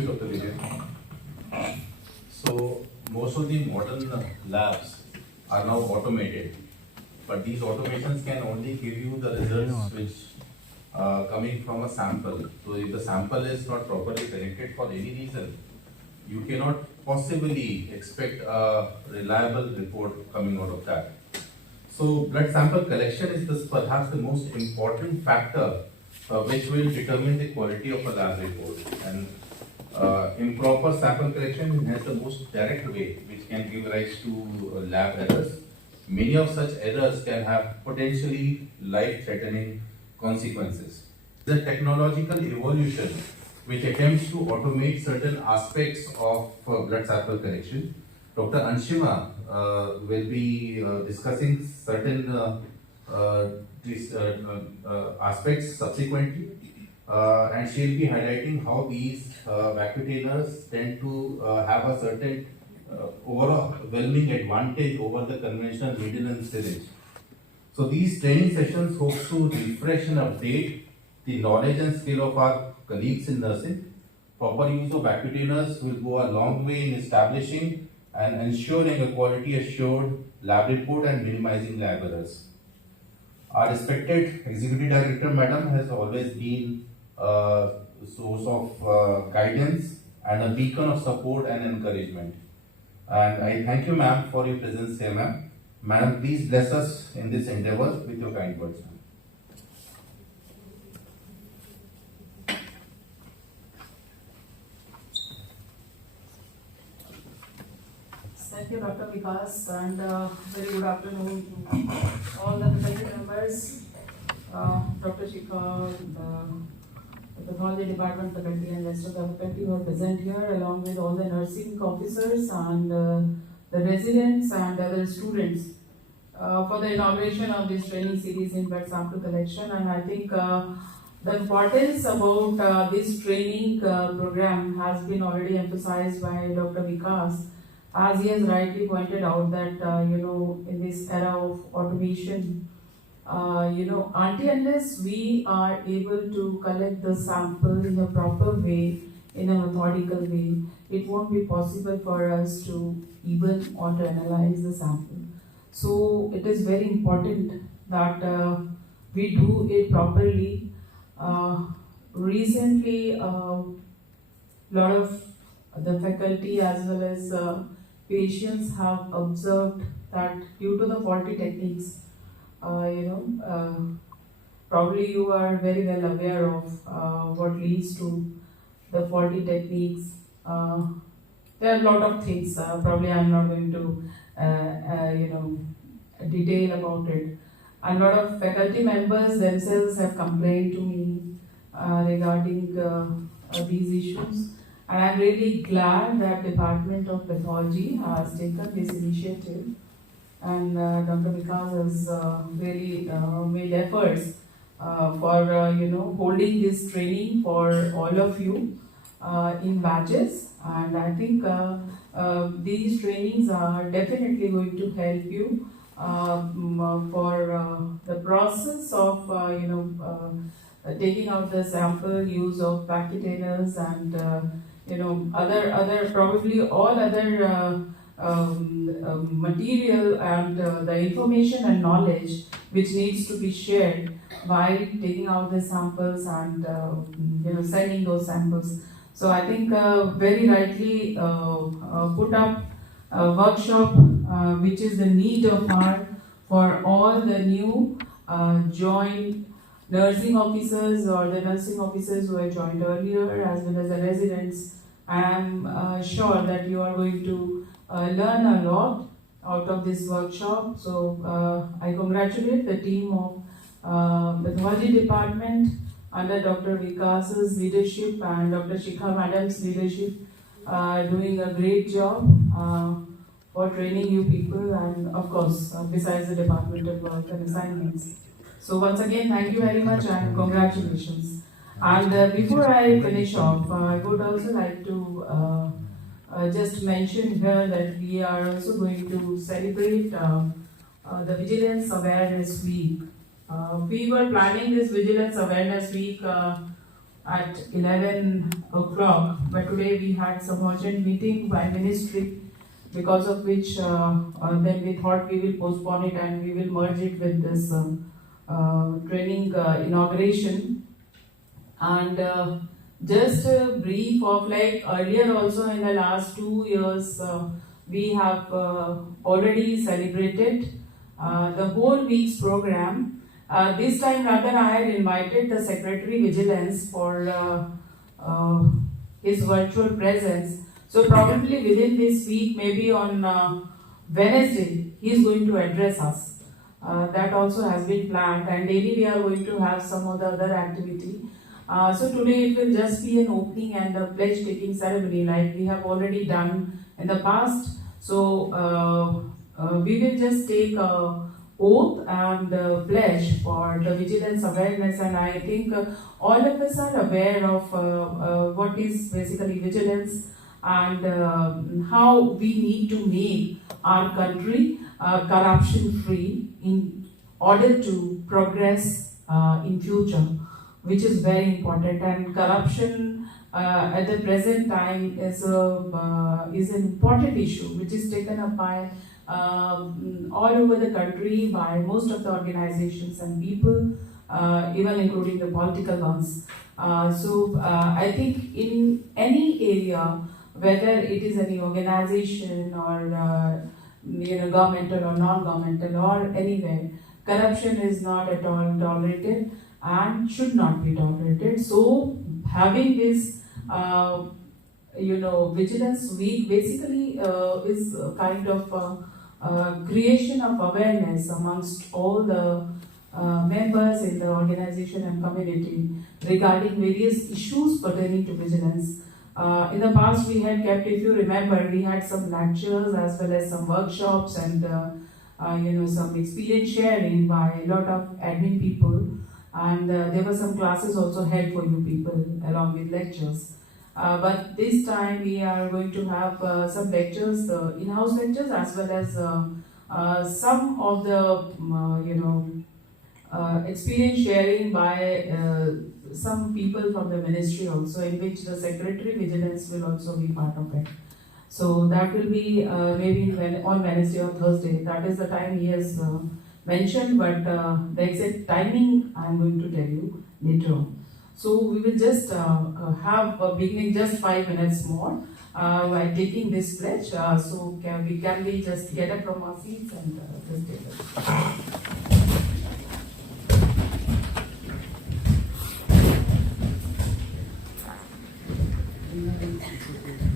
you, Dr. Vijay. So, most of the modern labs are now automated, but these automations can only give you the results which coming from a sample. So, if the sample is not properly selected for any reason, you cannot possibly expect a reliable report coming out of that. So, blood sample collection is perhaps the most important factor which will determine the quality of a lab report. And improper sample collection has the most direct way which can give rise to lab errors. Many of such errors can have potentially life-threatening consequences. The technological evolution which attempts to automate certain aspects of blood sample collection. Dr. Anshima will be discussing certain these aspects subsequently, and she'll be highlighting how these vacutainers tend to have a certain overwhelming advantage over the conventional needle and syringe. So these training sessions hope to refresh and update the knowledge and skill of our colleagues in nursing. Proper use of vacutainers will go a long way in establishing and ensuring a quality assured lab report and minimizing lab errors. Our respected Executive Director, Madam, has always been a source of guidance and a beacon of support and encouragement. And I thank you, ma'am, for your presence here, ma'am. Madam, please bless us in this endeavor with your kind words, ma'am. Thank you, Dr. Vikas, and very good afternoon to all the faculty members, Dr. Shikha, the Pathology Department faculty, and rest of the faculty who are present here, along with all the nursing officers and the residents and other students for the inauguration of this training series in blood sample collection. And I think the importance about this training program has been already emphasized by Dr. Vikas, as he has rightly pointed out that in this era of automation, until unless we are able to collect the sample in a proper way, in a methodical way, it won't be possible for us to even or to analyze the sample. So it is very important that we do it properly. Recently, a lot of the faculty as well as patients have observed that due to the faulty techniques, probably you are very well aware of what leads to the faulty techniques. There are a lot of things. Probably I'm not going to, detail about it. And a lot of faculty members themselves have complained to me regarding these issues. And I'm really glad that Department of Pathology has taken this initiative, and Dr. Vikas has really made efforts for holding this training for all of you in batches. And I think these trainings are definitely going to help you for the process of taking out the sample, use of vacutainers, and other probably all other material and the information and knowledge which needs to be shared while taking out the samples and sending those samples. So I think very rightly put up a workshop which is the need of hour for all the new joint nursing officers or the nursing officers who have joined earlier, as well as the residents. I am sure that you are going to learn a lot out of this workshop. So I congratulate the team of the Pathology Department under Dr. Vikas's leadership and Dr. Shikha Madam's leadership, doing a great job for training you people, and of course besides the departmental work and assignments. So once again, thank you very much and congratulations. And before I finish off, I would also like to just mention here that we are also going to celebrate the Vigilance Awareness Week. We were planning this Vigilance Awareness Week at 11 o'clock, but today we had some urgent meeting by ministry, because of which then we thought we will postpone it and we will merge it with this training inauguration. And just a brief of, like earlier also in the last 2 years, we have already celebrated the whole week's program. This time rather I had invited the Secretary Vigilance for his virtual presence. So probably within this week, maybe on Wednesday, he is going to address us. That also has been planned, and daily we are going to have some of the other activity. So today it will just be an opening and a pledge taking ceremony like we have already done in the past. So we will just take a oath and pledge for the vigilance awareness, and I think all of us are aware of what is basically vigilance and how we need to make our country corruption free in order to progress in future, which is very important. And corruption at the present time is an important issue which is taken up by all over the country by most of the organizations and people, even including the political ones. So I think in any area, whether it is any organization or governmental or non-governmental or anywhere, corruption is not at all tolerated and should not be tolerated. So having this Vigilance Week basically is a kind of creation of awareness amongst all the members in the organization and community regarding various issues pertaining to vigilance. In the past we had kept, if you remember, we had some lectures as well as some workshops and some experience sharing by a lot of admin people, and there were some classes also held for you people along with lectures. But this time we are going to have some lectures, in-house lectures, as well as some of the experience sharing by some people from the ministry also, in which the Secretary Vigilance will also be part of it. So that will be maybe on Wednesday or Thursday. That is the time he has mentioned, but the exact timing I am going to tell you later on. So we will just have a beginning, just 5 minutes more by taking this pledge. So can we just get up from our seats and just take it.